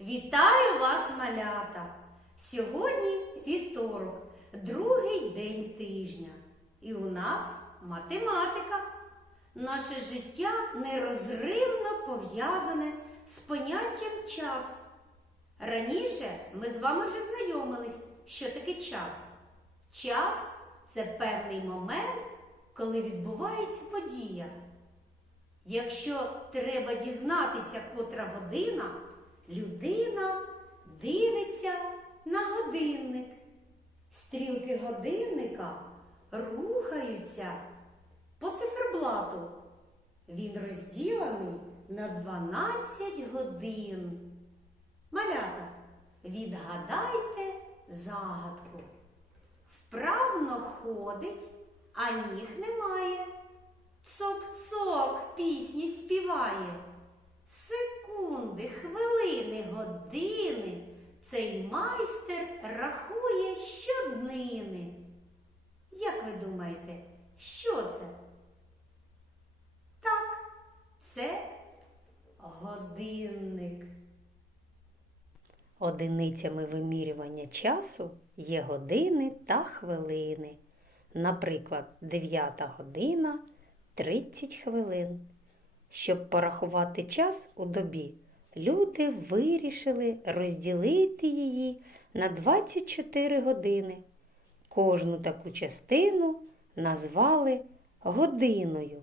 Вітаю вас, малята! Сьогодні вівторок, другий день тижня. І у нас математика. Наше життя нерозривно пов'язане з поняттям час. Раніше ми з вами вже знайомились, що таке час. Час це певний момент, коли відбувається подія. Якщо треба дізнатися, котра година, людина дивиться на годинник. Стрілки годинника рухаються по циферблату. Він розділений на 12 годин. Малята, відгадайте загадку. Вправно ходить, а ніг немає. Цок-цок пісні співає. Години. Цей майстер рахує щоднини. Як ви думаєте, що це? Так, це годинник. Одиницями вимірювання часу є години та хвилини. Наприклад, 9 година 30 хвилин. Щоб порахувати час у добі, люди вирішили розділити її на 24 години. Кожну таку частину назвали годиною.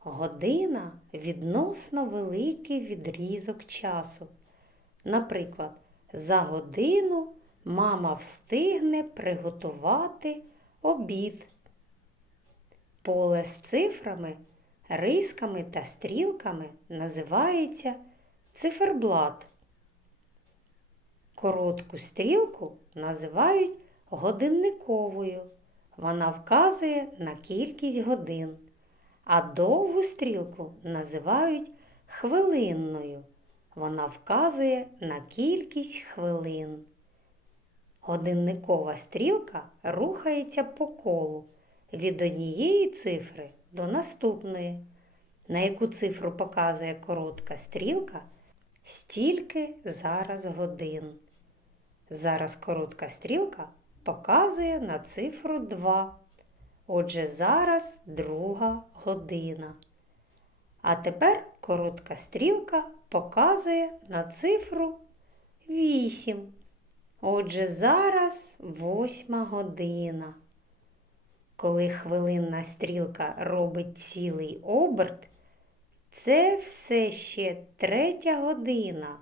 Година відносно великий відрізок часу. Наприклад, за годину мама встигне приготувати обід. Поле з цифрами, рисками та стрілками називається циферблат. Коротку стрілку називають годинниковою. Вона вказує на кількість годин, а довгу стрілку називають хвилинною. Вона вказує на кількість хвилин. Годинникова стрілка рухається по колу від однієї цифри до наступної. На яку цифру показує коротка стрілка, стільки зараз годин. Зараз коротка стрілка показує на цифру 2. Отже, зараз друга година. А тепер коротка стрілка показує на цифру 8. Отже, зараз восьма година. Коли хвилинна стрілка робить цілий оберт, це все ще третя година.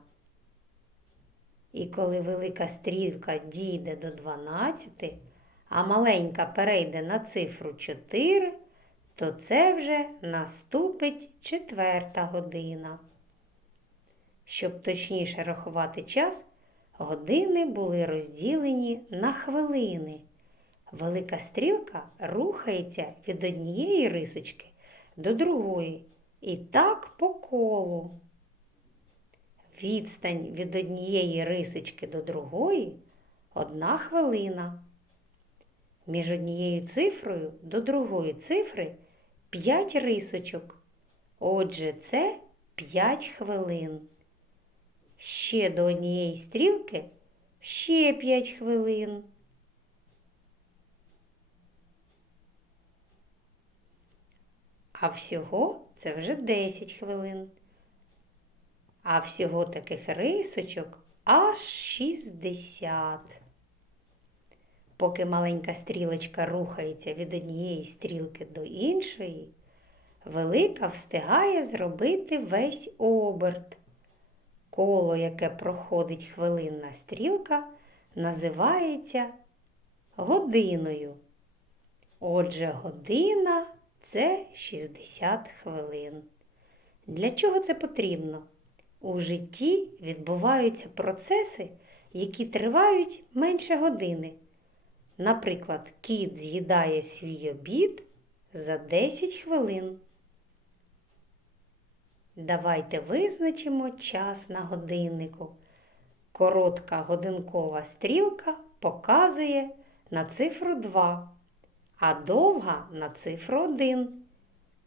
І коли велика стрілка дійде до 12, а маленька перейде на цифру 4, то це вже наступить четверта година. Щоб точніше рахувати час, години були розділені на хвилини. Велика стрілка рухається від однієї рисочки до другої. І так по колу. Відстань від однієї рисочки до другої одна хвилина. Між однією цифрою до другої цифри 5 рисочок. Отже, це 5 хвилин. Ще до однієї стрілки ще 5 хвилин. А всього це вже 10 хвилин. А всього таких рисочок аж 60. Поки маленька стрілочка рухається від однієї стрілки до іншої, велика встигає зробити весь оберт. Коло, яке проходить хвилинна стрілка, називається годиною. Отже, година це 60 хвилин. Для чого це потрібно? У житті відбуваються процеси, які тривають менше години. Наприклад, кіт з'їдає свій обід за 10 хвилин. Давайте визначимо час на годиннику. Коротка годинкова стрілка показує на цифру 2, а довга на цифру 1.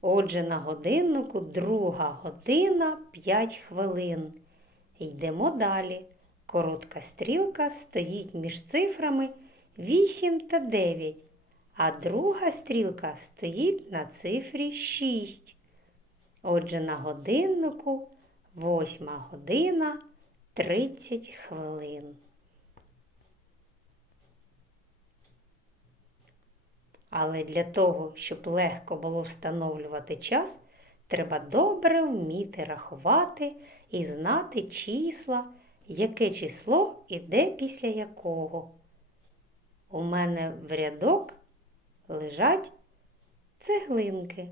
Отже, на годиннику друга година 5 хвилин. Йдемо далі. Коротка стрілка стоїть між цифрами 8 та 9, а друга стрілка стоїть на цифрі 6. Отже, на годиннику 8 година 30 хвилин. Але для того, щоб легко було встановлювати час, треба добре вміти рахувати і знати числа, яке число іде після якого. У мене в рядок лежать цеглинки.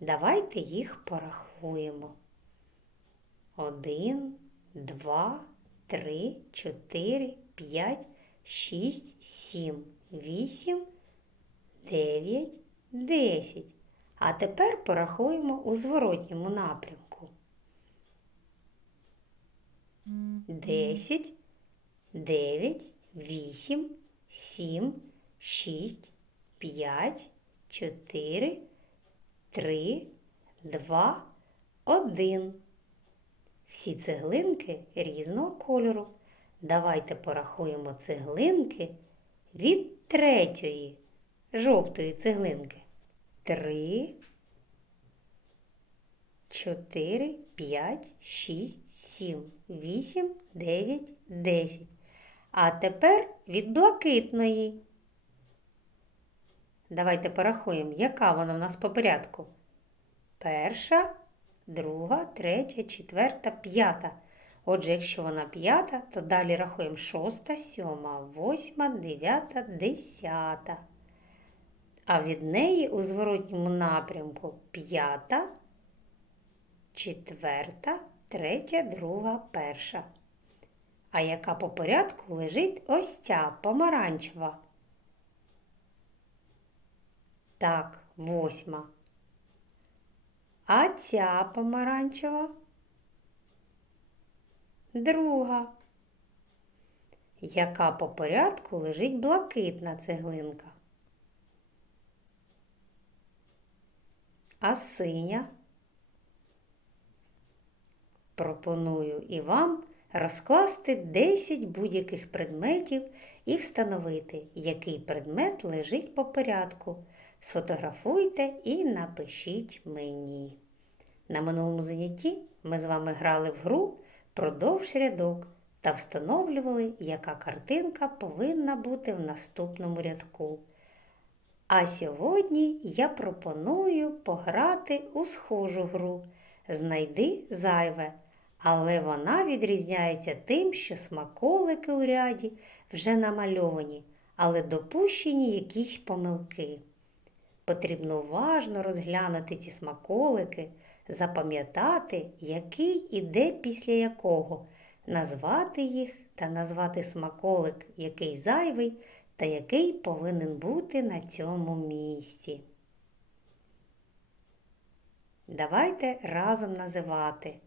Давайте їх порахуємо. Один, два, три, чотири, п'ять, шість, сім, вісім, дев'ять, десять. А тепер порахуємо у зворотньому напрямку. Десять, дев'ять, вісім, сім, шість, п'ять, чотири, три, два, один. Всі цеглинки різного кольору. Давайте порахуємо цеглинки від третьої жовтої цеглинки. Три, чотири, п'ять, шість, сім, вісім, дев'ять, десять. А тепер від блакитної. Давайте порахуємо, яка вона в нас по порядку. Перша, друга, третя, четверта, п'ята. Отже, якщо вона п'ята, то далі рахуємо шоста, сьома, восьма, дев'ята, десята. А від неї у зворотньому напрямку п'ята, четверта, третя, друга, перша. А яка по порядку лежить ось ця помаранчева? Так, восьма. А ця помаранчева? Друга. Яка по порядку лежить блакитна цеглинка? А синя? Пропоную і вам розкласти 10 будь-яких предметів і встановити, який предмет лежить по порядку. Сфотографуйте і напишіть мені. На минулому занятті ми з вами грали в гру продовж рядок та встановлювали, яка картинка повинна бути в наступному рядку. А сьогодні я пропоную пограти у схожу гру. Знайди зайве, але вона відрізняється тим, що смаколики у ряді вже намальовані, але допущені якісь помилки. Потрібно уважно розглянути ці смаколики, запам'ятати, який іде після якого, назвати їх та назвати смаколик, який зайвий та який повинен бути на цьому місці. Давайте разом називати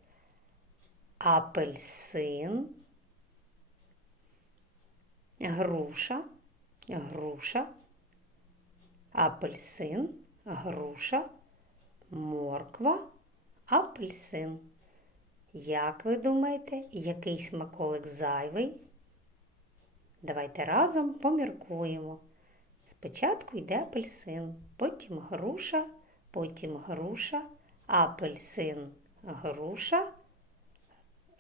апельсин, груша, груша, апельсин, груша, морква, апельсин. Як ви думаєте, який смаколик зайвий? Давайте разом поміркуємо. Спочатку йде апельсин, потім груша, потім груша, апельсин, груша,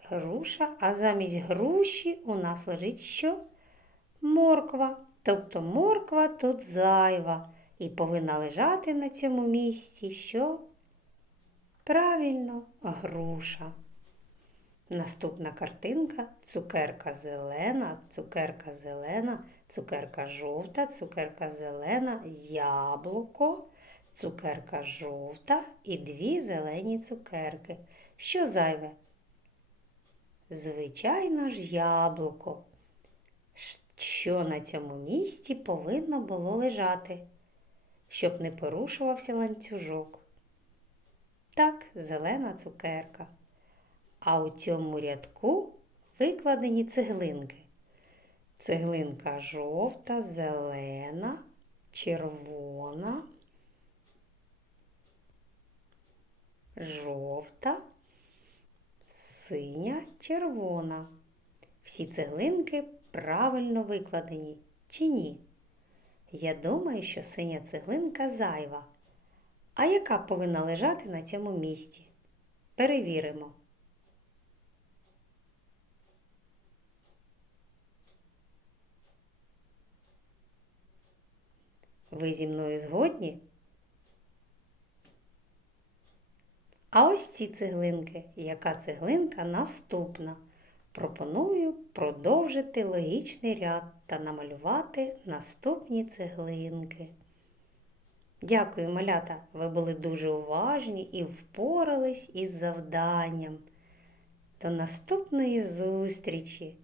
груша, а замість груші у нас лежить що? Морква. Тобто морква тут зайва і повинна лежати на цьому місці що? Правильно, груша. Наступна картинка цукерка зелена, цукерка зелена, цукерка жовта, цукерка зелена, яблуко, цукерка жовта і дві зелені цукерки. Що зайве? Звичайно ж, яблуко. Що на цьому місці повинно було лежати, щоб не порушувався ланцюжок. Так, зелена цукерка. А у цьому рядку викладені цеглинки. Цеглинка жовта, зелена, червона, жовта, синя, червона. Всі цеглинки правильно викладені чи ні? Я думаю, що синя цеглинка зайва. А яка повинна лежати на цьому місці? Перевіримо. Ви зі мною згодні? А ось ці цеглинки. Яка цеглинка наступна? Пропоную продовжити логічний ряд та намалювати наступні цеглинки. Дякую, малята! Ви були дуже уважні і впорались із завданням. До наступної зустрічі!